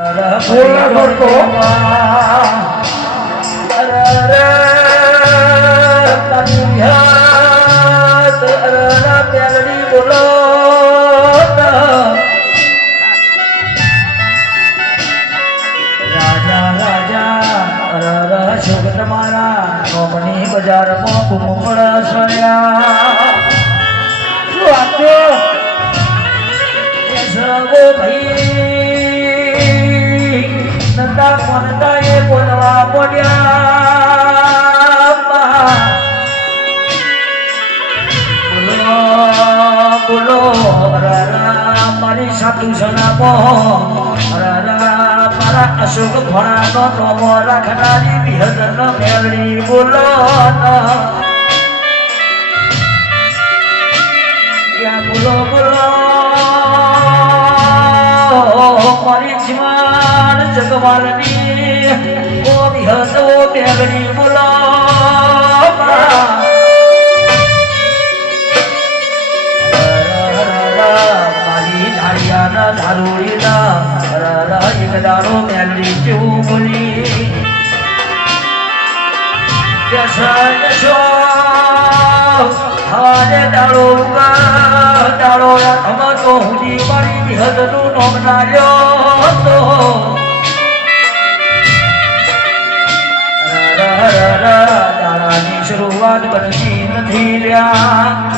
બોલા કરતો તમારા નોમની બજારમાં કુમકળ સળ્યા ભાઈ નંદા કોનતા એ બોલવા પડ્યા બોલો મારી સાધુ સનામો મારા અશોક ભણાનો નોમો રાખનારી વિહદન મેળવી બોલો ક્યાં બોલો બોલો મારી જીવાન જગવાલની ઓ વિહદો મેળવી બોલો ધારુડીના એક દાડો મેલડી જેવું બોલી હારે દાડો દાડો તો હુડી મારી વિહદનું નોમ નાર્યો તો દાડાની શરૂઆત બનતી નથી રહ્યા